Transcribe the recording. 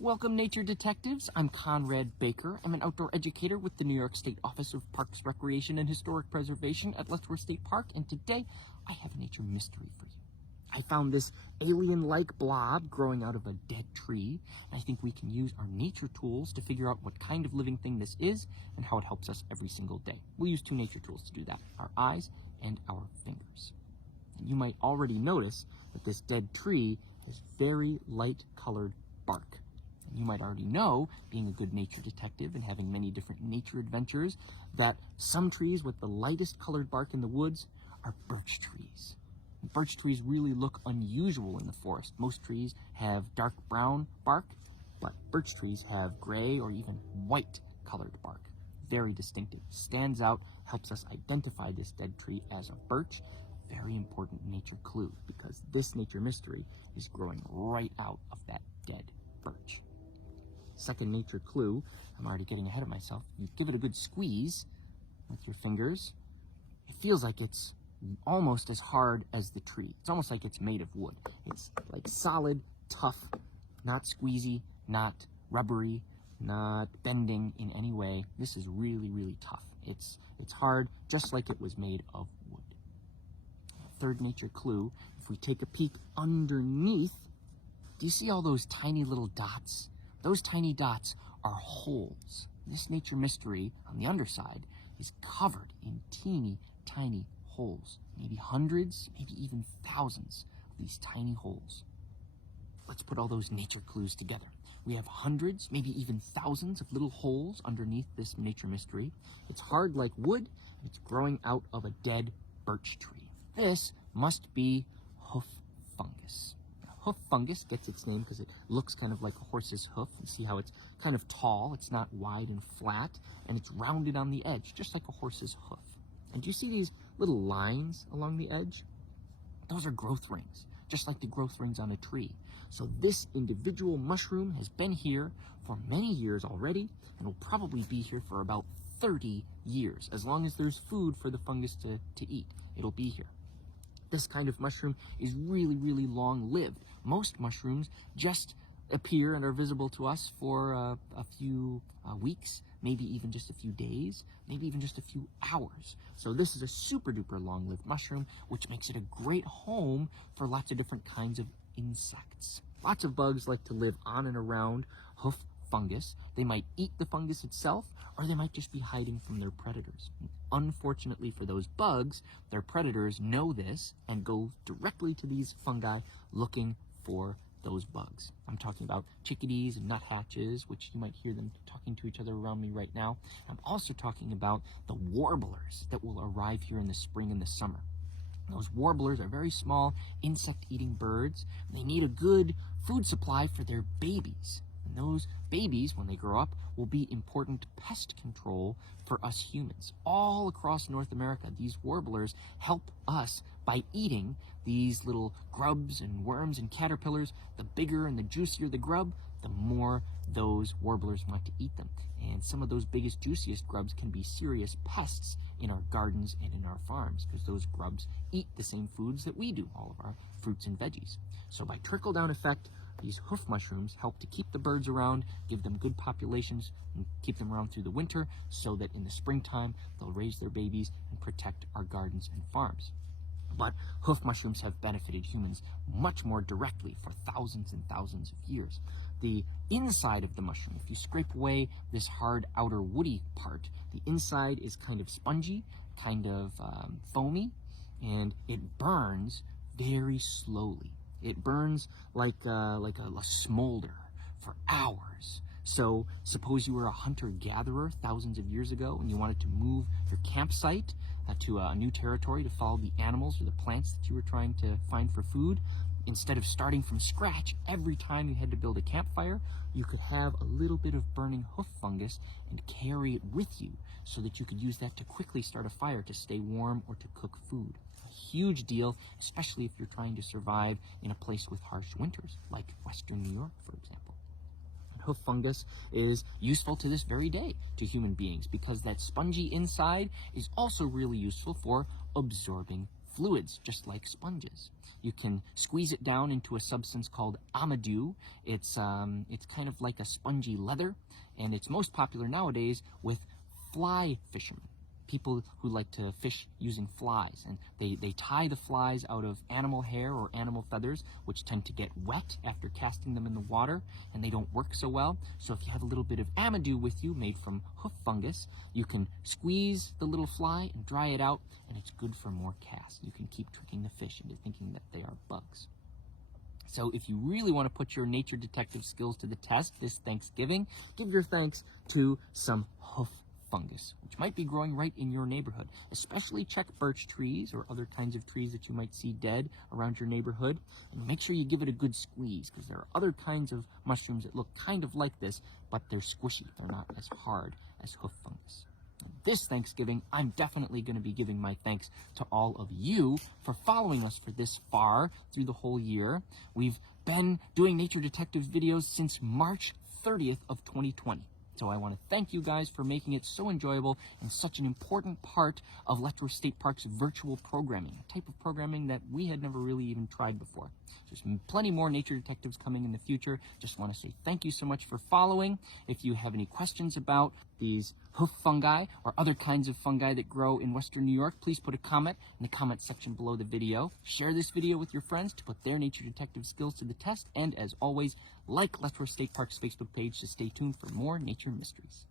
Welcome, nature detectives. I'm Conrad Baker. I'm an outdoor educator with the New York State Office of Parks, Recreation, and Historic Preservation at Letchworth State Park, and today I have a nature mystery for you. I found this alien-like blob growing out of a dead tree, and I think we can use our nature tools to figure out what kind of living thing this is and how it helps us every single day. We'll use two nature tools to do that, our eyes and our fingers. And you might already notice that this dead tree has very light-colored bark. You might already know, being a good nature detective and having many different nature adventures, that some trees with the lightest colored bark in the woods are birch trees. Birch trees really look unusual in the forest. Most trees have dark brown bark, but birch trees have gray or even white colored bark. Very distinctive. Stands out, helps us identify this dead tree as a birch. Very important nature clue, because this nature mystery is growing right out of that dead birch. Second nature clue, I'm already getting ahead of myself. You give it a good squeeze with your fingers. It feels like it's almost as hard as the tree. It's almost like it's made of wood. It's like solid, tough, not squeezy, not rubbery, not bending in any way. This is really, really tough. It's hard, just like it was made of wood. Third nature clue, if we take a peek underneath, do you see all those tiny little dots? Those tiny dots are holes. This nature mystery on the underside is covered in teeny tiny holes. Maybe hundreds, maybe even thousands of these tiny holes. Let's put all those nature clues together. We have hundreds, maybe even thousands of little holes underneath this nature mystery. It's hard like wood, and it's growing out of a dead birch tree. This must be hoof fungus. Hoof fungus gets its name because it looks kind of like a horse's hoof. You see how it's kind of tall, it's not wide and flat, and it's rounded on the edge, just like a horse's hoof. And do you see these little lines along the edge? Those are growth rings, just like the growth rings on a tree. So this individual mushroom has been here for many years already, and will probably be here for about 30 years. As long as there's food for the fungus to eat, it'll be here. This kind of mushroom is really, really long-lived. Most mushrooms just appear and are visible to us for a few weeks, maybe even just a few days, maybe even just a few hours. So this is a super-duper long-lived mushroom, which makes it a great home for lots of different kinds of insects. Lots of bugs like to live on and around hoof fungus. They might eat the fungus itself, or they might just be hiding from their predators. Unfortunately for those bugs, their predators know this and go directly to these fungi looking for those bugs. I'm talking about chickadees and nuthatches, which you might hear them talking to each other around me right now. I'm also talking about the warblers that will arrive here in the spring and the summer. Those warblers are very small insect-eating birds. They need a good food supply for their babies. And those babies, when they grow up, will be important pest control for us humans. All across North America, these warblers help us by eating these little grubs and worms and caterpillars. The bigger and the juicier the grub, the more those warblers want to eat them. And some of those biggest, juiciest grubs can be serious pests in our gardens and in our farms, because those grubs eat the same foods that we do, all of our fruits and veggies. So by trickle-down effect, these hoof mushrooms help to keep the birds around, give them good populations, and keep them around through the winter, so that in the springtime they'll raise their babies and protect our gardens and farms. But hoof mushrooms have benefited humans much more directly for thousands and thousands of years. The inside of the mushroom, if you scrape away this hard outer woody part, the inside is kind of spongy, kind of foamy, and it burns very slowly. It burns like a smolder for hours. So suppose you were a hunter-gatherer thousands of years ago and you wanted to move your campsite to a new territory to follow the animals or the plants that you were trying to find for food. Instead of starting from scratch every time you had to build a campfire, you could have a little bit of burning hoof fungus and carry it with you so that you could use that to quickly start a fire to stay warm or to cook food. A huge deal, especially if you're trying to survive in a place with harsh winters, like Western New York, for example. And hoof fungus is useful to this very day to human beings because that spongy inside is also really useful for absorbing fluids, just like sponges. You can squeeze it down into a substance called amadou. It's kind of like a spongy leather, and it's most popular nowadays with fly fishermen. People who like to fish using flies, and they tie the flies out of animal hair or animal feathers, which tend to get wet after casting them in the water, and they don't work so well. So if you have a little bit of amadou with you made from hoof fungus, you can squeeze the little fly and dry it out, and it's good for more casts. You can keep tricking the fish into thinking that they are bugs. So if you really want to put your nature detective skills to the test this Thanksgiving, give your thanks to some hoof fungus, which might be growing right in your neighborhood. Especially check birch trees or other kinds of trees that you might see dead around your neighborhood, and make sure you give it a good squeeze, because there are other kinds of mushrooms that look kind of like this, but they're squishy. They're not as hard as hoof fungus. And this Thanksgiving, I'm definitely going to be giving my thanks to all of you for following us for this far through the whole year. We've been doing Nature Detective videos since March 30th of 2020. So I want to thank you guys for making it so enjoyable and such an important part of Letchworth State Park's virtual programming, a type of programming that we had never really even tried before. There's plenty more nature detectives coming in the future. Just want to say thank you so much for following. If you have any questions about these hoof fungi or other kinds of fungi that grow in Western New York, please put a comment in the comment section below the video. Share this video with your friends to put their nature detective skills to the test. And as always, like Letchworth State Park's Facebook page to stay tuned for more nature mysteries.